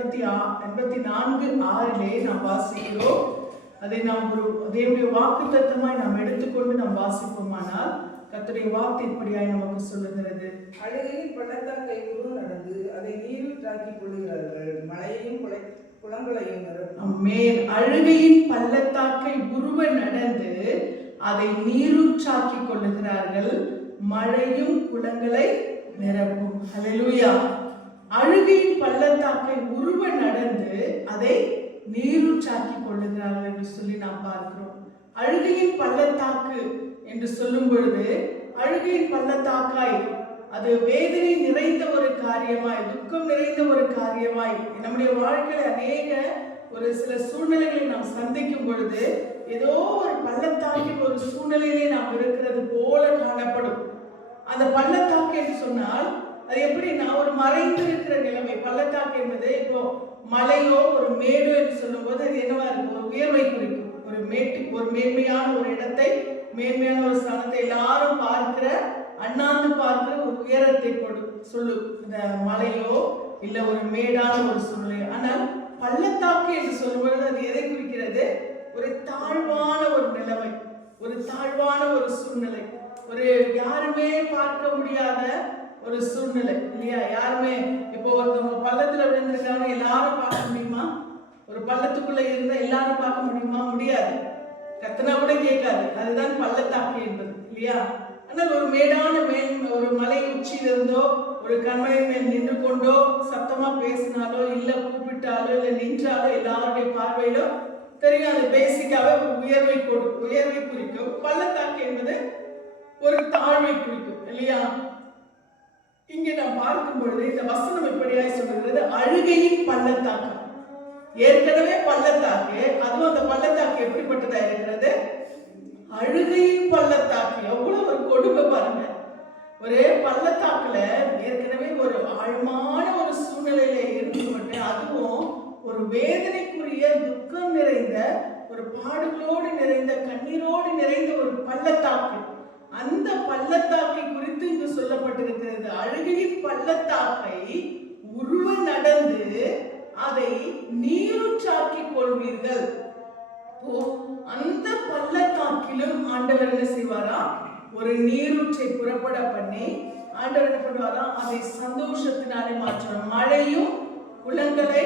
84:6 நாம் வாசிக்கிறோம். அதை நாம் ஒரு தேவனுடைய வாக்குத்தத்தமாய் நாம் எடுத்துக்கொண்டு நாம் வாசிப்போமானால் கர்த்தருடைய வாக்கு இப்படியாய் நமக்கு சொல்லுகிறது. அழுகையின் பள்ளத்தாக்கை உருவ நடந்து அதை நீரில் தாக்கிக் கொள்கிறார்கள், மழையும் குளங்களையும் ஆமென். அழுகையின் பள்ளத்தாக்கை உருவ நடந்து அதை நீரூற்றாக்கிக் கொள்ளுகிறார்கள், மழையும் குளங்களை நிரப்பும். ஹல்லேலூயா. அழுகையின் பள்ளத்தாக்கை உருவ நடந்து அதை நீரூற்றாக்கிக் கொள்ளுகிறார்கள் என்று சொல்லி நாம் பார்க்கிறோம். அழுகையின் பள்ளத்தாக்கு என்று சொல்லும் பொழுது அழுகையின் பள்ளத்தாக்காய் அது வேதனை நிறைந்த ஒரு காரியமாய், துக்கம் நிறைந்த ஒரு காரியமாய் நம்முடைய வாழ்க்கையில அநேக ஒரு சில சூழ்நிலைகளை நாம் சந்திக்கும் பொழுது ஏதோ ஒரு பள்ளத்தாக்கில் ஒரு சூழ்நிலையிலே நாம் இருக்கிறது போல காணப்படும். அந்த பள்ளத்தாக்கு என்று சொன்னால் அது எப்படின்னா ஒரு மறைந்து இருக்கிற நிலைமை. பள்ளத்தாக்கு என்பது இப்போ மலையோ ஒரு மேடோ என்று சொல்லும் போது அது என்னவா இருக்கும்? ஒரு உயர்வை குறிக்கும். ஒரு மேன்மையான ஒரு இடத்தை, மேன்மையான ஒரு ஸ்தானத்தை எல்லாரும் பார்க்கிற, அண்ணாந்து பார்க்கிற ஒரு உயரத்தை சொல்லும் இந்த மலையோ இல்ல ஒரு மேடான ஒரு சூழ்நிலையோ. ஆனால் பள்ளத்தாக்கு என்று சொல்லும்பொழுது அது எதை குறிக்கிறது? ஒரு தாழ்வான ஒரு நிலைமை, ஒரு தாழ்வான ஒரு சூழ்நிலை, ஒரு யாருமே பார்க்க முடியாத ஒரு சூழ்நிலை இல்லையா? யாருமே இப்போ ஒருத்தவங்க பள்ளத்துல விழுந்திருக்காங்க, எல்லாரும் பார்க்க முடியுமா? ஒரு பள்ளத்துக்குள்ள இருந்தா எல்லாரும் பார்க்க முடியுமா? முடியாது. கத்தனா கூட கேட்காது. அதுதான் பள்ளத்தாக்கு என்பது இல்லையா? ஆனால் ஒரு மேடான ஒரு மலை உச்சியிலிருந்தோ ஒரு கண்மலை மேல் நின்று கொண்டோ சத்தமா பேசினாலோ இல்ல கூப்பிட்டாலோ இல்ல நின்றாலோ எல்லாருடைய பார்வையிலோ தெரியும். அது பேசிக்காவே உயர்வை குறிக்கும். பள்ளத்தாக்கு என்பது ஒரு தாழ்வை குறிக்கும் இல்லையா? இங்கே நாம் பார்க்கும் பொழுது இந்த வசனம் எப்படியாய் சொல்லுகிறது? அழுகையின் பள்ளத்தாக்கு. ஏற்கனவே பள்ளத்தாக்கு, அதுவும் அந்த பள்ளத்தாக்கு எப்படிப்பட்டதா இருக்கிறது? அழுகையின் பள்ளத்தாக்கு. எவ்வளவு ஒரு கொடுமை பாருங்க. ஒரு பள்ளத்தாக்குல ஏற்கனவே ஒரு ஆழமான ஒரு சூழ்நிலையில இருந்து, அதுவும் ஒரு வேதனைக்குரிய துக்கம் நிறைந்த ஒரு பாடுகளோடு நிறைந்த கண்ணீரோடு நிறைந்த ஒரு பள்ளத்தாக்கு. அந்த பள்ளத்தாக்கை குறித்து இங்கு சொல்லப்பட்டிருக்கிறது. அழுகையின் பள்ளத்தாக்கை உருவ நடந்து அதை நீரூற்றாக்கிக் கொள்வீர்கள். அந்த பள்ளத்தாக்கிலும் ஆண்டவர் என்ன செய்வாரா? ஒரு நீரூற்றை புறப்பட பண்ணி ஆண்டவர் என்ன பண்ணுவாரா? அதை சந்தோஷத்தினாலே மாற்றணும். மழையும் குளங்களை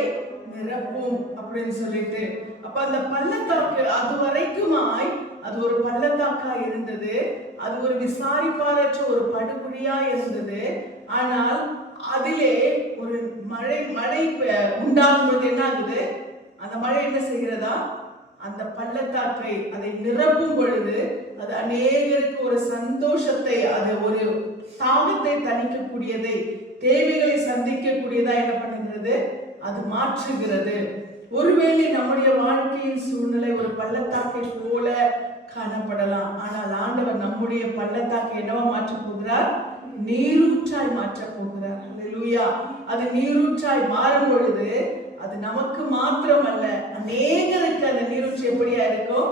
நிரப்பும் அப்படின்னு சொல்லிட்டு, அப்ப அந்த பள்ளத்தாக்கு அது வரைக்குமாய் அது ஒரு பள்ளத்தாக்கா இருந்தது. அது ஒரு விசாரிப்பாரற்ற ஒரு படுகுழியா இருந்தது. ஆனால் அதிலே ஒரு மழை உண்டாகும் பொழுது என்ன ஆகுது? அந்த மழை என்ன செய்கிறதா? அந்த பள்ளத்தாக்கை அதை நிரப்பும் பொழுது அது அநேகருக்கு ஒரு சந்தோஷத்தை, அது ஒரு தாகத்தை தணிக்கக்கூடியதை, தேவைகளை சந்திக்கக்கூடியதா என்ன பண்ணுகிறது? அது மாற்றுகிறது. ஒருவேளை நம்முடைய வாழ்க்கையின் சூழ்நிலை ஒரு பள்ளத்தாக்கை போல காணப்படலாம். ஆனால் ஆண்டவர் நம்முடைய பள்ளத்தாக்கை என்னவா மாற்றப் போகிறார்? நீரூற்றாய் மாற்றப் போகிறார். ஹல்லேலூயா. அது நீரூற்றாய் மாறும் பொழுது அது நமக்கு மாத்திரமல்ல, அநேகருக்கு அந்த நீரூற்று எப்படியா இருக்கும்?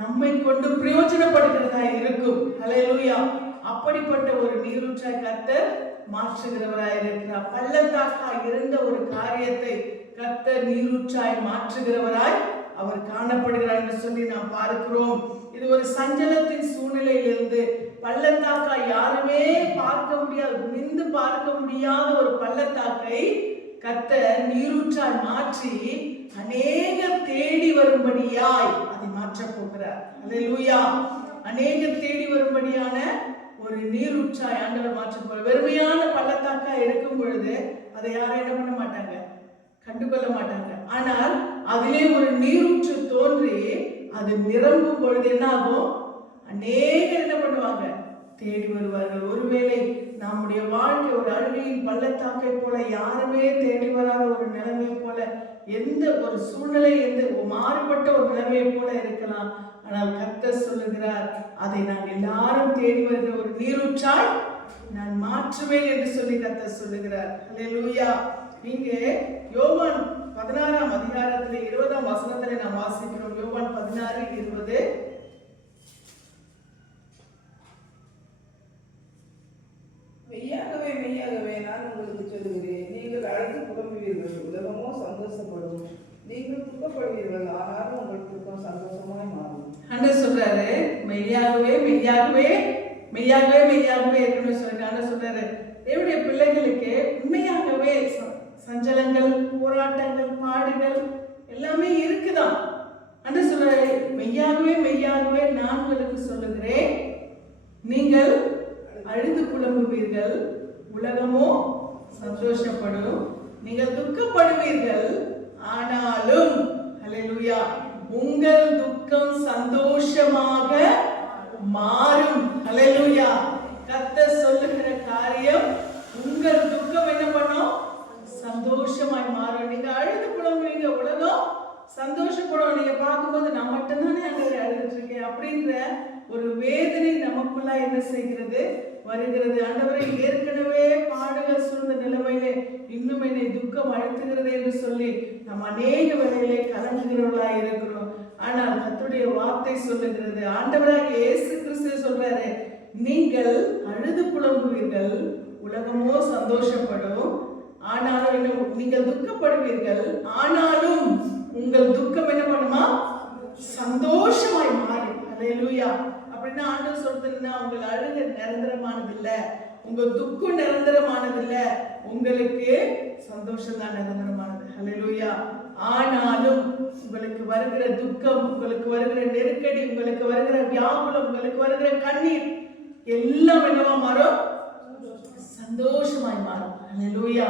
நம்மை கொண்டு பிரயோஜனப்படுகிறதா இருக்கும். ஹல்லேலூயா. அப்படிப்பட்ட ஒரு நீரூற்றாய் கர்த்தர் மாற்றுகிறவராய் இருக்கிறார். பள்ளத்தாக்காய் இருந்த ஒரு காரியத்தை கர்த்தர் நீரூற்றாய் மாற்றுகிறவராய் அவர் காணப்படுகிறார் என்று சொல்லி நாம் பார்க்கிறோம். இது ஒரு சஞ்சலத்தின் சூழ்நிலையிலிருந்து பள்ளத்தாக்காய் யாருமே பார்க்க முடியாது, நின்று பார்க்க முடியாத ஒரு பள்ளத்தாக்கை கர்த்தர் நீரூற்றாய் மாற்றி அநேகர் தேடி வரும்படியாய் அதை மாற்றப் போகிறார். அல்லேலூயா. அநேகர் தேடி வரும்படியான ஒரு நீரூற்றாய் ஆண்டவர் மாற்றப் போகிறார். வெறுமையான பள்ளத்தாக்கா இருக்கும் பொழுது அதை யாரும் என்ன பண்ண மாட்டாங்க, கண்டுகொள்ள மாட்டாங்க. ஆனால் அதிலே ஒரு நீரூற்று தோன்றி அது நிரம்பும் பொழுது என்ன ஆகும்? அநேகர் என்ன பண்ணுவாங்க? தேடி வருவார்கள். ஒருவேளை நம்முடைய வாழ்க்கை ஒரு அழுகையின் பள்ளத்தாக்கை போல, யாருமே தேடி வராத ஒரு நிலைமை போல, எந்த ஒரு சூழ்நிலை, எந்த மாறுபட்ட ஒரு நிலைமை போல இருக்கலாம். ஆனால் கர்த்தர் சொல்லுகிறார், அதை நாங்கள் எல்லாரும் தேடி வருகிற ஒரு நீரூற்றாய் நான் மாற்றுவேன் என்று சொல்லி கர்த்தர் சொல்லுகிறார். அல்லேலூயா. நீங்க யோவான் 16ஆம் அதிகாரத்திலே 20ஆம் வசனத்திலே நாம் வாசிக்கிறோம். யோவான் 16:20. மெய்யாகவே மெய்யாகவே நான் உங்களுக்கு சொல்லுகிறேன், நீங்கள் அழுது புலம்புவீர்கள், உலகமோ சந்தோஷப்படும். நீங்கள் துக்கப்படுவீர்கள், ஆனாலும் உங்கள் துக்கம் சந்தோஷமாய் மாறும். ஆண்டவர் சொல்றாரு, மெய்யாகவே மெய்யாகவே மெய்யாகவே மெய்யாகவே இருக்கணும்னு சொல்றாரு. ஆண்டவர் சொல்றாரு, தேவனுடைய பிள்ளைகளுக்கு உண்மையாகவே சஞ்சலங்கள், போராட்டங்கள், பாடுகள் எல்லாமே இருக்குதான். ஆண்டவர் சொல்றாரு, மெய்யாகவே மெய்யாகவே நான் உங்களுக்கு சொல்லுகிறேன், நீங்கள் அழுது புலம்புவீர்கள், உலகமோ சந்தோஷப்படும். நீங்கள் துக்கப்படுவீர்கள், ஆனாலும் ஹல்லேலூயா உங்கள் துக்கம் சந்தோஷமாக மாறும். ஹல்லேலூயா. கர்த்தர் சொல்லுகிற காரியம் உங்கள் துக்கம் என்ன பண்ணும்? சந்தோஷமாய் மாறும். நீங்க அழுது புலம்புவீங்க, உலகம் சந்தோஷப்படும். நீங்க பார்க்கும்போது நான் மட்டும்தானே அங்கே அழுதுட்டு இருக்கேன் அப்படின்ற ஒரு வேதனை நமக்குள்ள என்ன செய்கிறது? வருகிறது. ஆண்டவரை, ஏற்கனவே பாடுகள் சூழ்ந்த நிலைமையிலே இன்னும் என்னை துக்கம் அழுத்துகிறது என்று சொல்லி நம்ம அநேக வேளையிலே கலங்குகிறவர்களாக இருக்கிறோம். ஆனால் கர்த்தருடைய வார்த்தை சொல்லுகிறது, ஆண்டவராகிய இயேசு கிறிஸ்து சொல்றாரு, நீங்கள் அழுது புலம்புவீர்கள், உலகமோ சந்தோஷப்படும். ஆனாலும் இன்னும் நீங்கள் துக்கப்படுவீர்கள், ஆனாலும் உங்கள் துக்கம் என்ன பண்ணுமா? சந்தோஷமாய் மாறும். ஹல்லேலூயா. அப்படின்னா ஆண்டவர் சொல்றதுன்னா, உங்கள் அழுக நிரந்தரமானது இல்ல, உங்க துக்கம் நிரந்தரமானது இல்ல, உங்களுக்கு சந்தோஷம் தான் நிரந்தரமானது. ஹல்லேலூயா. ஆனாலும் உங்களுக்கு வருகிற துக்கம், உங்களுக்கு வருகிற நெருக்கடி, உங்களுக்கு வருகிற வியாகுலம், உங்களுக்கு வருகிற கண்ணீர் எல்லாம் என்னவா மாறும்? சந்தோஷமாய் மாறும். ஹல்லேலூயா.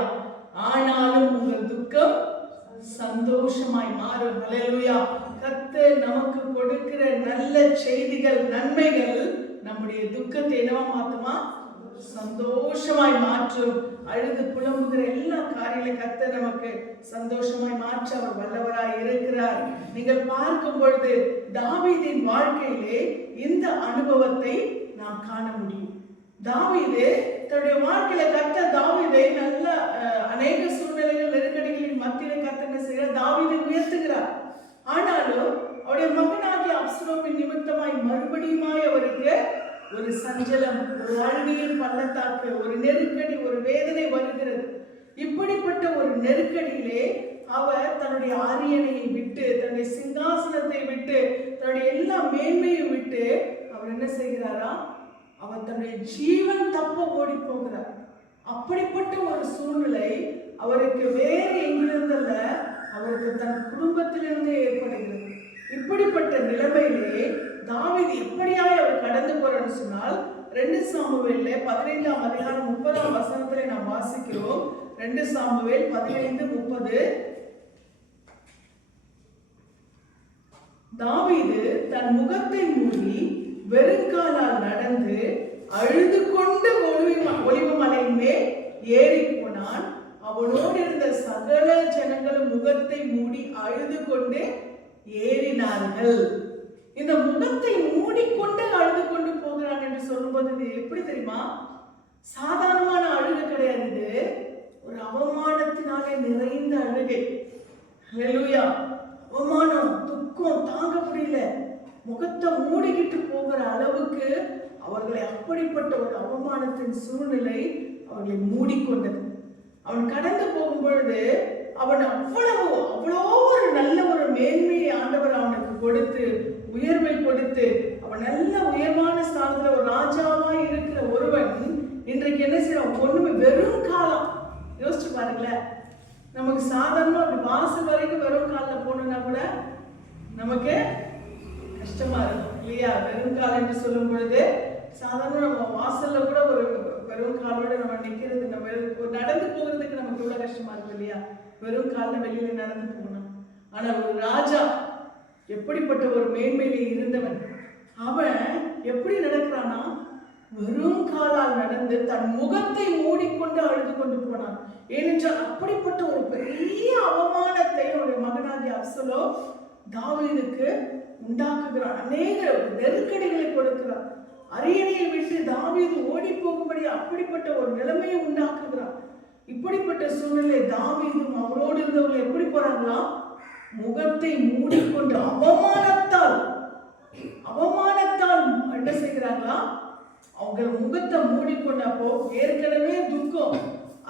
ஆனாலும் உங்கள் துக்கம் சந்தோஷமாய் மாறும். ஹல்லேலூயா. கர்த்தர் நமக்கு கொடுக்கிற நல்ல செய்திகள், நன்மைகள் நம்முடைய துக்கத்தை என்னவா மாத்துமா? சந்தோஷமாய் மாற்றும். அழுது புலம்புகிற எல்லா காரியங்களையும் கர்த்தர் நமக்கு சந்தோஷமாய் மாற்ற அவர் வல்லவராய் இருக்கிறார். நீங்கள் பார்க்கும் பொழுது தாவீதின் வாழ்க்கையிலே இந்த அனுபவத்தை நாம் காண முடியும். தாவீது தன்னுடைய வாழ்க்கையில கர்த்தர் தாவீதை நல்ல அநேக சூழ்நிலைகள், நெருக்கடிகளின் மத்தியில கர்த்தர் என்ன செய்கிறார்? தாவீதை உயர்த்துகிறார். ஆனாலும் அவருடைய மகனாகிய அப்சலோமின் நிமித்தமாய் மறுபடியுமாய் அவருக்கு ஒரு சஞ்சலம், ஒரு அழுகையின் பள்ளத்தாக்கு, ஒரு நெருக்கடி, ஒரு வேதனை வருகிறது. இப்படிப்பட்ட ஒரு நெருக்கடியிலே அவர் தன்னுடைய அரியணையை விட்டு, தன்னுடைய சிங்காசனத்தை விட்டு, தன்னுடைய எல்லா மேன்மையும் விட்டு அவர் என்ன செய்கிறாரா? அவர் தன்னுடைய ஜீவன் தப்ப ஓடி போகிறார். அப்படிப்பட்ட ஒரு சூழ்நிலை அவருக்கு வேறு எங்கிருந்தல்ல, அவருக்கு தன் குடும்பத்திலிருந்து ஏற்படுகிறது. இப்படிப்பட்ட நிலைமையிலே தாவீது எப்படியாய் அவர் கடந்து போறான்னு சொன்னால், 2 சாமுவேல்ல 15ஆம் அதிகாரம் 30ஆம் வசனத்திலே நாம் வாசிக்கிறோம். 2 சாமுவேல் 15:30. தாவீது தன் முகத்தை மூடி வெறுங்காலால் நடந்து அழுது கொண்டு ஒலிவ மலையின் மேல் ஏறி போனான். அவனோடு இருந்த சகல ஜனங்களும் முகத்தை மூடி அழுது கொண்டு ஏறினார்கள். இந்த முகத்தை மூடிக்கொண்டு அழுது கொண்டு போகிறான் என்று சொல்லும்போது இது எப்படி தெரியுமா? சாதாரணமான அழுகை கிடையாது. இது ஒரு அவமானத்தினாலே நிறைந்த அழுகை. ஹல்லேலூயா. அவமானம், துக்கம் தாங்க முடியல, முகத்தை மூடிக்கிட்டு போகிற அளவுக்கு அவர்களை அப்படிப்பட்ட ஒரு அவமானத்தின் சூழ்நிலை அவர்களை மூடிக்கொண்டது. அவன் கடந்து போகும் பொழுது அவன் அவ்வளோ ஒரு நல்ல ஒரு மேன்மையை ஆண்டவர் அவனுக்கு கொடுத்து, உயர்வை கொடுத்து, அவன் நல்ல உயர்வான ஸ்தானத்துல ஒரு ராஜாவாய் இருக்கிற ஒருவன் இன்றைக்கு என்ன செய்யறான்? ஒண்ணுமே, வெறும் காலம். யோசிச்சு பாருங்களேன். நமக்கு சாதாரணமா அப்படி வாசல் வரைக்கும் வெறும் காலில் போனோம்னா கூட நமக்கு கஷ்டமா இருக்கும் இல்லையா? வெறும் கால் என்று சொல்லும் பொழுது சாதாரண நம்ம வாசல்ல கூட ஒரு வெறும் காலோட நம்ம நிக்கிறது, நம்ம நடந்து போகிறதுக்கு நமக்கு எவ்வளவு கஷ்டமா இருக்கும் இல்லையா? வெறும் காலில் வெளியில நடந்து போகணும். ஆனா ஒரு ராஜா, எப்படிப்பட்ட ஒரு மேன்மையில இருந்தவன், அவன் எப்படி நடக்கிறானா? வெறும் காலால் நடந்து தன் முகத்தை மூடிக்கொண்டு அழுது கொண்டு போனான். ஏனென்றால் அப்படிப்பட்ட ஒரு பெரிய அவமானத்தை அவருடைய மகனாகிய அப்சலோம் தாவீதுக்கு உண்டாக்குகிறான். அநேக நெருக்கடிகளை கொடுக்கிறான். அரியணையை விட்டு தாவீது ஓடி போகும்படி அப்படிப்பட்ட ஒரு நிலைமையை உண்டாக்குகிறான். இப்படிப்பட்ட சூழ்நிலை தாவீதும் அவரோடு இருந்தவர்கள் எப்படி போறாங்களா? முகத்தை மூடிக்கொண்டு அவமானத்தால் என்ன செய்கிறாங்களா? அவங்க முகத்தை மூடிக்கொண்டப்போ ஏற்கனவே துக்கம்,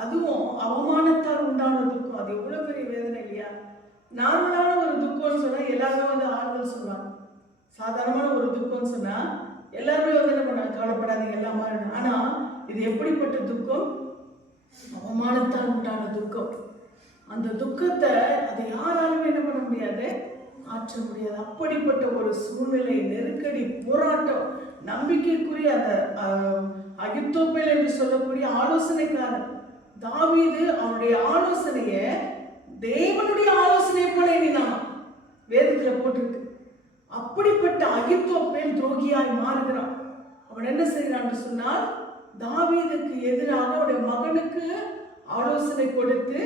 அதுவும் அவமானத்தால் உண்டான துக்கம், அது எவ்வளவு பெரிய வேதனை இல்லையா? நார்மலான ஒரு துக்கம்னு சொன்னா எல்லாருமே வந்து ஆறுதல் சொல்லுவாங்க. சாதாரணமான ஒரு துக்கம்னு சொன்னா எல்லாருமே வந்து என்ன பண்ணாங்க, கவலைப்படாதீங்க எல்லாம் மாறிடும். ஆனா இது எப்படிப்பட்ட துக்கம்? அவமானத்தால் உண்டான துக்கம். அந்த துக்கத்தை அதை யாராலுமே என்ன பண்ண முடியாது, ஆற்ற முடியாது. அப்படிப்பட்ட ஒரு சூழ்நிலை, நெருக்கடி, போராட்டம், நம்பிக்கைக்குரிய அந்த அகித்தோப்பேல் என்று சொல்லக்கூடிய ஆலோசனைக்காரன் தாவீது அவனுடைய ஆலோசனைய தேவனுடைய ஆலோசனை போல எண்ணினான். வேதத்துல போட்டிருக்கு. அப்படிப்பட்ட அகித்தோப்பேல் துரோகியாய் மாறுகிறான். அவன் என்ன செய்யறான்னு சொன்னால், தாவீதுக்கு எதிராக அவனுடைய மகனுக்கு ஆலோசனை கொடுத்து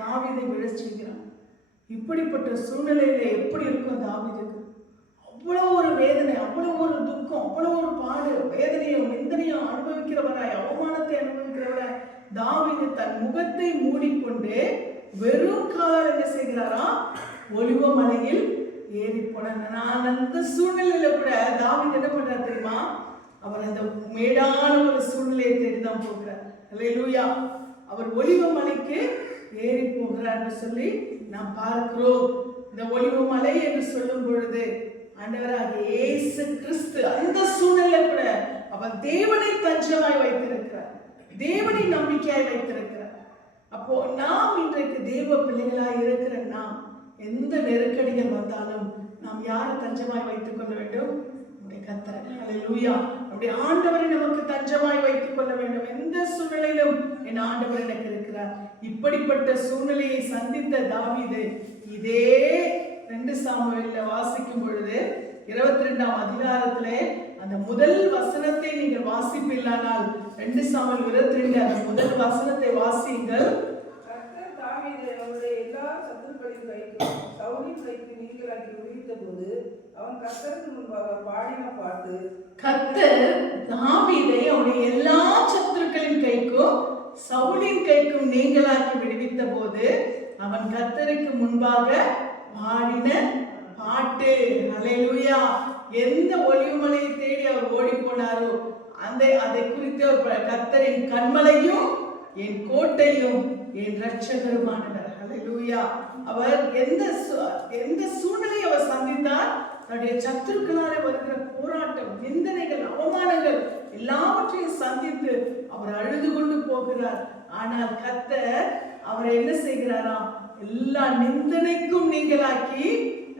தாவீதை விழச் செய்கிறான். இப்படிப்பட்ட சூழ்நிலையில எப்படி இருக்கும் தாவீதுக்கு? அவ்வளவு ஒரு வேதனை, அவ்வளவு ஒரு துக்கம், அவ்வளவு ஒரு பாடு, வேதனையும் நிந்தனையும் அனுபவிக்கிறவராய், அவமானத்தை அனுபவிக்கிறவராய் தாவீது தன் முகத்தை மூடிக்கொண்டு வெறும் காலால் என்ன செய்கிறாரா, ஒலிவ மலையில் ஏறி போனாங்க. நான் அந்த சூழ்நிலையில கூட தாவீது என்ன பண்றாரு தெரியுமா? அவர் அந்த மேடான ஒரு சூழ்நிலையை தேடிதான் போகிறார். அல்லேலூயா. அவர் ஒலிவ மலைக்கு ஏறி போகிறார் என்று சொல்லி நாம் பார்க்கிறோம். இந்த ஒலிவ மலை என்று சொல்லும் பொழுது ஆண்டவராகிய இயேசு கிறிஸ்து அந்த சூழ்நிலை கூட அவர் தேவனை தஞ்சமாய் வைத்திருக்கிறார், தேவனை நம்பிக்கையாய் வைத்திருக்கிறார். அப்போ நாம் இன்றைக்கு தேவ பிள்ளைகளாய் இருக்கிற நாம் எந்த நெருக்கடிகள் வந்தாலும் நாம் யாரை தஞ்சமாய் வைத்துக் கொள்ள வேண்டும்? கர்த்தரை. அல்லேலூயா. நம்முடைய ஆண்டவரை நமக்கு தஞ்சமாய் வைத்துக் கொள்ள வேண்டும். எந்த சூழ்நிலையிலும் என் ஆண்டவர் எனக்கு இருக்கிறார். இப்படிப்பட்ட சூழ்நிலையை சந்தித்த தாவீது இதே 2 சாமுவேல்ல வாசிக்கும் பொழுது 22ஆம் அதிகாரத்திலே அந்த முதல் வசனத்தை நீங்கள் வாசிப்பில்லானால் 2 சாமுவேல் 22 அந்த முதல் வசனத்தை வாசியுங்கள். கர்த்தர் தாவீதை அவனுடைய எல்லா சத்துருக்களின் கைக்கும் சவுலின் கைக்கு நீங்களாக்கி விடுவித்த போது அவன் கர்த்தருக்கு முன்பாக பாடின பாட்டு. கர்த்தர் தாவீதை அவனுடைய எல்லா சத்துருக்களின் கைக்கும் சவுலின் கைக்கும் நீங்களாக்கி விடுவித்த போது அவன் கர்த்தருக்கு முன்பாக பாடின பாட்டு. அல்லேலூயா. எந்த ஒலிவுமலையை தேடி அவர் ஓடி போனாரோ அதை குறித்து அவர் கர்த்தரின் கண்மலையும் என் கோட்டையும் என் இரட்சகருமானவர். அல்லேலூயா. அவர் எந்த சூழ்நிலையை அவர் சந்தித்தார்? தன்னுடைய சத்துருக்களாலே வருகிற போராட்டம், நிந்தனைகள், அவமானங்கள் எல்லாவற்றையும் சந்தித்து அவர் அழுது கொண்டு போகிறார். ஆனால் கர்த்தர் அவரை என்ன செய்கிறாராம்? எல்லா நிந்தனைக்கும் நீங்களாக்கி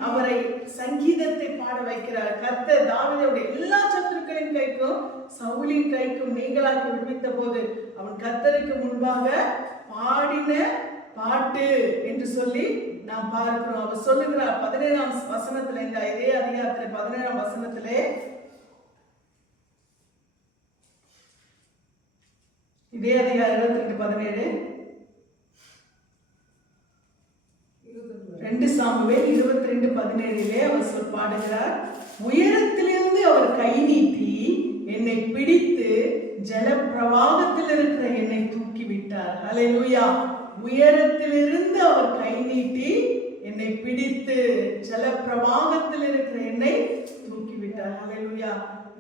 அவரை சங்கீதத்தை பாட வைக்கிறார். கர்த்தர் தாவீதுடைய எல்லா சத்துருக்களின் கைக்கும் சவுலின் கைக்கும் நீங்களாக்கி விடுவித்த போது அவன் கர்த்தருக்கு முன்பாக பாடின பாட்டு என்று சொல்லி நாம் பார்க்கிறோம். அவர் சொல்லுகிறார் 17ஆம் வசனத்திலே, இந்த இதே அதிகாரத்திலே 17ஆம் வசனத்திலே, இதே அதிகாரம் 22:17 2 சாமுவேல் 22:17 அவர் பாடுகிறார். உயரத்திலிருந்து அவர் கை நீட்டி என்னை பிடித்து ஜல பிரவாகத்தில் இருக்கிற என்னை தூக்கி விட்டார். அல்லேலூயா. உயரத்திலிருந்து அவர் கை நீட்டி என்னை பிடித்து ஜல பிரவாகத்தில் இருக்கிற என்னை தூக்கி விட்டார். அல்லேலூயா.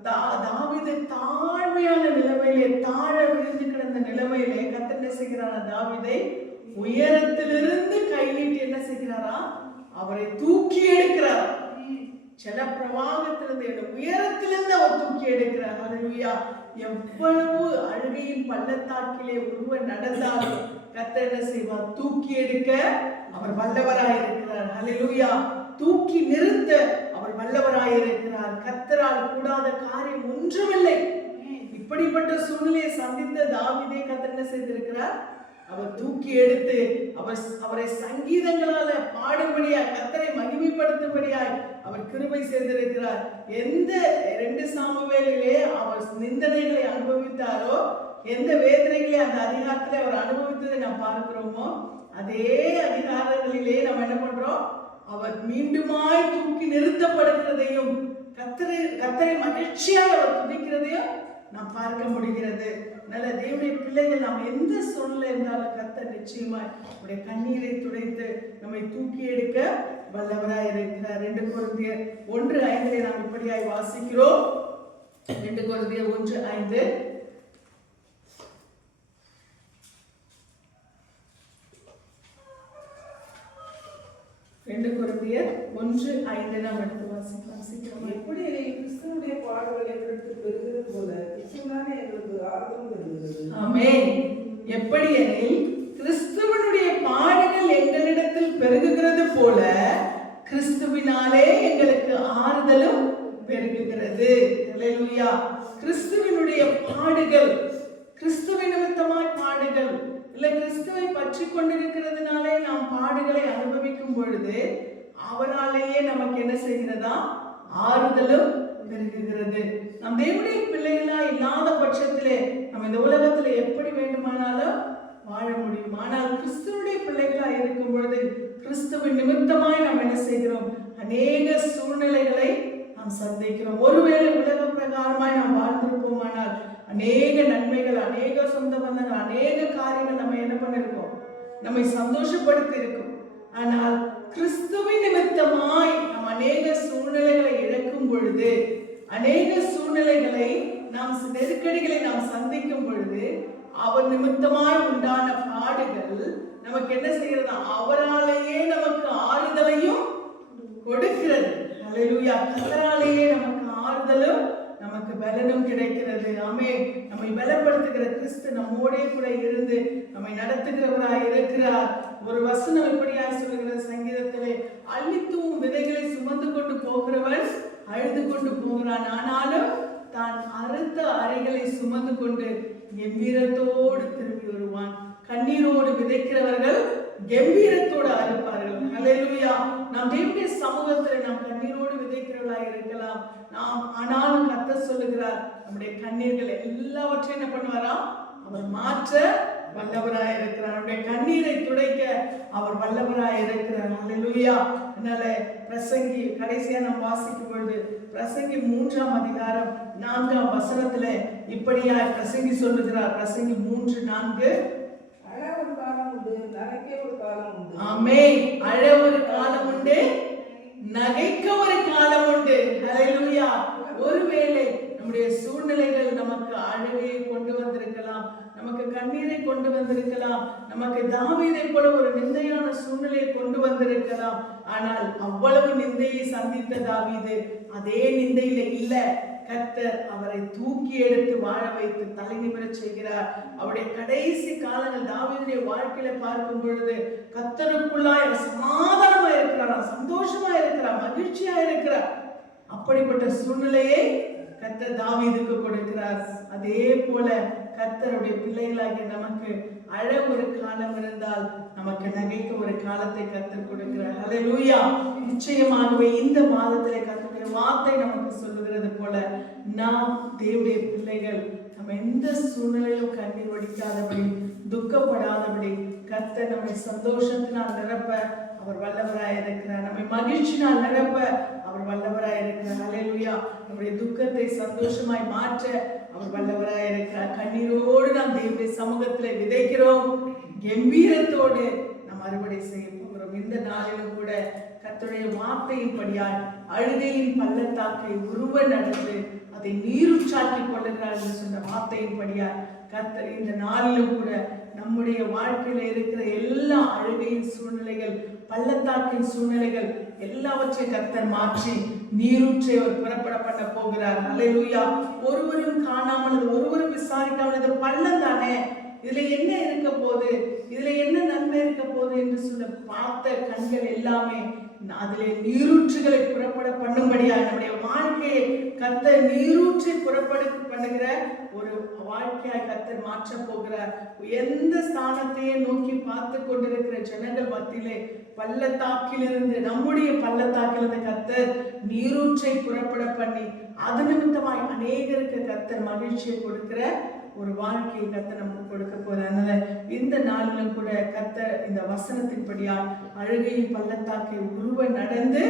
தாவீது தாழ்மையான நிலைமையிலே, தாழ விழுந்து கிடந்த நிலைமையிலே கர்த்தர் என்ன செய்கிறாரா? தாவீதை உயரத்திலிருந்து கை நீட்டி என்ன செய்கிறாரா? அவரை தூக்கி எடுக்கிறார். ஜல பிரவாகத்திலிருந்து, உயரத்திலிருந்து அவர் தூக்கி எடுக்கிறார். அல்லேலூயா. எவ்வளவு அழுகையின் பள்ளத்தாக்கிலே ஒருவர் நடந்தாலும் கர்த்தர் என்ன செய்வார்? தூக்கி எடுக்க அவர் வல்லவராய் இருக்கிறார். அல்லேலூயா. தூக்கி நிறுத்த அவர் வல்லவராய் இருக்கிறார். கர்த்தரால் கூடாத காரியம் ஒன்றுமில்லை. இப்படிப்பட்ட சூழ்நிலையை சந்தித்த தாவீதை கர்த்தர் என்ன செய்திருக்கிறார்? அவர் தூக்கி எடுத்து அவரை சங்கீதங்களால பாடும்படியாய், கர்த்தரை மகிமைப்படுத்தும்படியாய் அவர் கிருபை செய்திருக்கிறார். எந்த 2 சாமுவேலிலே அவர் நிந்தனைகளை அனுபவித்தாரோ, எந்த வேதனைகளை அந்த அதிகாரத்திலே அவர் அனுபவித்ததை நாம் பார்க்கிறோமோ, அதே அதிகாரங்களிலே நம்ம என்ன பண்றோம்? அவர் மீண்டுமாய் தூக்கி நிறுத்தப்படுகிறதையும் கர்த்தரை மகிழ்ச்சியாக அவர் துதிக்கிறதையும் நாம் பார்க்க முடிகிறது. நல்ல தேவனுடைய பிள்ளைகள், நாம் எந்த சூழ்நிலை இருந்தாலும் கர்த்தர் நிச்சயமாய் நம்முடைய கண்ணீரை துடைத்து நம்மை தூக்கி எடுக்க வல்லவராய் இருக்கிறார். 2 கொரிந்தியர் 1:5 நாம் இப்படியாய் வாசிக்கிறோம். 2 கொரிந்தியர் 1:5 2 கொரிந்தியர் 1:5 நாம் எடுத்து வாசிக்கலாம் சீக்கிரமா. எப்படி கிறிஸ்துவனுடைய பாடுகளை எடுத்து பெறுகிறது போல கிறிஸ்துவனாலே எங்களுக்கு ஆறுதலும் பெறுகிறது. ஆமென். எப்படி எனில் கிறிஸ்துவனுடைய பாடுகள் எங்களிடத்தில் பெருகுகிறது போல கிறிஸ்துவினாலே எங்களுக்கு ஆறுதலும் பெருகுகிறது. அல்லேலூயா. கிறிஸ்துவினுடைய பாடுகள், கிறிஸ்துவின் நிமித்தமாய் பாடுகள், இல்ல கிறிஸ்துவை பற்றி கொண்டிருக்கிறதுனாலே நாம் பாடுகளை அனுபவிக்கும் பொழுது அவராலேயே நமக்கு என்ன செய்கிறதா? ஆறுதலும் பெருகுகிறது. நம் தேவனுடைய பிள்ளைகளா இல்லாத பட்சத்திலே நம்ம இந்த உலகத்துல எப்படி வேண்டுமானாலும் வாழ முடியும். ஆனால் கிறிஸ்துவனுடைய பிள்ளைகளா இருக்கும் பொழுது கிறிஸ்துவின் நிமித்தமாய் நாம் என்ன செய்கிறோம்? அநேக சூழ்நிலைகளை நாம் சந்திக்கிறோம். ஒருவேளை உலக பிரகாரமாய் நாம் வாழ்ந்திருப்போமானால் அநேக நன்மைகள், அநேக சொந்த பந்தங்கள், அநேக காரியங்கள் நம்ம என்ன பண்ணிருக்கோம்? நம்மை சந்தோஷப்படுத்தி இருக்கும். ஆனால் கிறிஸ்துவின் நிமித்தமாய் நாம் அநேக சூழ்நிலைகளை இழக்கும் பொழுது, அநேக சூழ்நிலைகளை நாம் நெருக்கடிகளை நாம் சந்திக்கும் பொழுது அவர் நிமித்தமாய் உண்டான பாடுகள் நமக்கு என்ன செய்யறது? அவராலேயே நமக்கு ஆறுதலையும் கொடுக்கிறது. அல்லேலூயா. அவராலேயே நமக்கு ஆறுதலும் நமக்கு பலனும் கிடைக்கிறது. ஆமென். நம்மை பலப்படுத்துகிற கிறிஸ்து நம்மோடே கூட இருந்து நம்மை நடத்துகிறவராய் இருக்கிறார். ஒரு வசனம் இப்படியாய் சொல்லுகிறது சங்கீதத்திலே, அள்ளித்தூவும் விதைகளை சுமந்து கொண்டு போகிறவன் அழுது கொண்டு போகிறான், ஆனாலும் தான் அறுத்த அறைகளை சுமந்து கொண்டு கம்பீரத்தோடு திரும்பி வருவான். கண்ணீரோடு விதைக்கிறவர்கள் கம்பீரத்தோடு அறுப்பார்கள். அல்லேலூயா. நாம் தேவனுடைய சமூகத்தில் நாம் கண்ணீரோடு விதைக்கிறவர்களாக இருக்கலாம். நாம் ஆனாலும் கர்த்தர் சொல்லுகிறார், நம்முடைய கண்ணீர்கள் எல்லாவற்றையும் என்ன பண்ணுவாரா? அவர் மாற்ற வல்லவராய் இருக்கிறார். நம்முடைய கண்ணீரை துடைக்க அவர் வல்லவராய் இருக்கிறார். அல்லேலூயா. அதனால பிரசங்கி கடைசியா நாம் வாசிக்கும் பொழுது பிரசங்கி 3ஆம் அதிகாரம் 4ஆம் வசனத்துல இப்படியாய் பிரசங்கி சொல்லுகிறார். பிரசங்கி 3:4, அழ ஒரு காலம் உண்டு, நகைக்க ஒரு காலம் உண்டு. ஆமென். அழ ஒரு காலம் உண்டு, நகைக்க ஒரு காலம் உண்டு. அல்லேலூயா. ஒருவேளை நம்முடைய சூழ்நிலைகள் நமக்கு அழுகையை கொண்டு வந்திருக்கலாம், நமக்கு கண்ணீரை கொண்டு வந்திருக்கலாம், நமக்கு தாவீதை போல ஒரு நிந்தையான சூழ்நிலையை கொண்டு வந்திருக்கலாம். ஆனால் அவ்வளவு நிந்தையை சந்தித்த தாவீது அதே நிந்தையில இல்ல. கர்த்தர் அவரை தூக்கி எடுத்து வாழ வைத்து தலை நிமிரச் செய்கிறார். அவருடைய கடைசி காலங்கள் தாவீதுடைய வாழ்க்கையில பார்க்கும் பொழுது கர்த்தருக்குள்ளாய் சமாதானமா இருக்கிறார், சந்தோஷமா இருக்கிறார், மகிழ்ச்சியா இருக்கிறார். அப்படிப்பட்ட சூழ்நிலையை கர்த்தர் தாவீதுக்கு கொடுக்கிறார். அதே போல கர்த்தருடைய பிள்ளைகளாகிய நமக்கு அழ ஒரு காலம் இருந்தால் நமக்கு நகைக்க ஒரு காலத்தை கர்த்தர் கொடுக்கிறார். அல்லேலூயா. நிச்சயமாகவே இந்த மாதத்திலே கர்த்தருடைய வார்த்தை நமக்கு சொல்லுகிறது போல நாம் தேவனுடைய பிள்ளைகள் நம்ம எந்த சூழ்நிலையிலும் கண்ணீர் வடிக்காதபடி, துக்கப்படாதபடி கர்த்தர் நம்மை சந்தோஷத்தினால் நிரப்ப அவர் வல்லவராய் இருக்கிறார். நம்மை மகிழ்ச்சினால் நிரப்ப அவர் வல்லவராய் இருக்கிறார். அல்லேலூயா. நம்முடைய துக்கத்தை சந்தோஷமாய் மாற்ற அவர் வல்லவராய் இருக்கிறார். கண்ணீரோடு நாம் தேவனுடைய சமூகத்திலே விதைக்கிறோம், கம்பீரத்தோடு நாம் அறுவடை செய்ய போகிறோம். இந்த நாளிலும் கூட கர்த்தருடைய வார்த்தையின்படியால் அழுகையின் பள்ளத்தாக்கை உருவ நடந்து அதை நீருற்றாக்கி கொள்ளுகிறார் என்று சொன்ன வார்த்தையின்படியால் கர்த்தர் இந்த நாளிலும் கூட நம்முடைய வாழ்க்கையில இருக்கிற எல்லா அழுகையின் சூழ்நிலைகள், பள்ளத்தாக்கின் சூழ்நிலைகள் எல்லாவற்றையும் கர்த்தர் மாற்றி நீரூற்றை அவர் புறப்பட பண்ண போகிறார். அல்லேலூயா. ஒருவரும் காணாமல், ஒருவரும் விசாரிக்காமல், இது பள்ளம் தானே, இதுல என்ன இருக்க போகுது, இதுல என்ன நன்மை இருக்க போகுது என்று சொல்ல பார்த்த கண்கள் எல்லாமே அதிலே நீரூற்றுகளை புறப்பட பண்ணும்படியா நம்முடைய வாழ்க்கையை கர்த்தர் நீரூற்றை புறப்பட பண்ணுகிற ஒரு வாழ்க்கையாய் கர்த்தர் மாற்ற போகிறார். எந்த ஸ்தானத்தையே நோக்கி பார்த்து கொண்டிருக்கிற ஜனங்கள் மத்தியிலே பள்ளத்தாக்கிலிருந்து, நம்முடைய பள்ளத்தாக்கிலிருந்து கர்த்தர் நீரூற்றை புறப்பட பண்ணி அது நிமித்தமாய் அநேகருக்கு கர்த்தர் மகிழ்ச்சியை கொடுக்கிற ஒரு வாழ்க்கையை கர்த்தர் நமக்கு கொடுக்க போறார். அதனால இந்த நாளிலும் கூட கர்த்தர் இந்த வசனத்தின்படியா அழுகையின் பள்ளத்தாக்கை உருவ நடந்து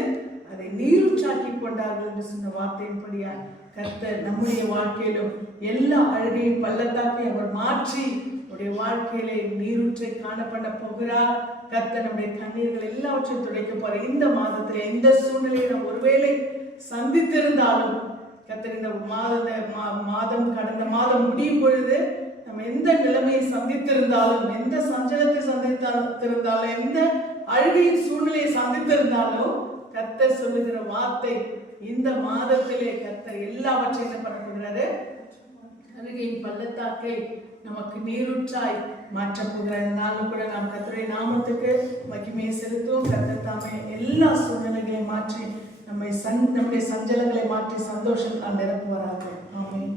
அதை நீரூற்றாக்கி கொண்டார்கள் என்று சொன்ன வார்த்தையின்படியா கர்த்தர் நம்முடைய வாழ்க்கையிலும் எல்லா அழுகையின் பள்ளத்தாக்கை அவர் மாற்றி நம்முடைய வாழ்க்கையிலே நீரூற்றை காணப்பட போகிறார். கர்த்தர் நம்முடைய கண்ணீர்கள் எல்லாவற்றையும் துடைக்க போறார். இந்த மாதத்துல எந்த சூழ்நிலையை நாம் ஒருவேளை சந்தித்திருந்தாலும் கர்த்தர் இந்த மாதம் கடந்த மாதம் முடியும் பொழுது நம்ம எந்த நிலைமையை சந்தித்திருந்தாலும், எந்த சஞ்சலத்தை சந்தித்திருந்தாலும், எந்த அழுகையின் சூழ்நிலையை சந்தித்து மறித்திருந்தாலும் கர்த்தர் சொல்லுகிற வார்த்தை, இந்த மாதத்திலே கர்த்தர் எல்லாவற்றையும் என்ன பண்ண போகிறாரு? அழுகையின் பள்ளத்தாக்கை நமக்கு நீரூற்றாய் மாற்றப் போகிறார். நாளும் கூட நாம் கர்த்தருடைய நாமத்துக்கு மகிமையை செலுத்துவோம். கர்த்தர் தாமே எல்லா சூழ்நிலைகளையும் மாற்றி நம்முடைய சஞ்சலங்களை மாற்றி சந்தோஷம் நிரப்புவாராக. ஆமென்.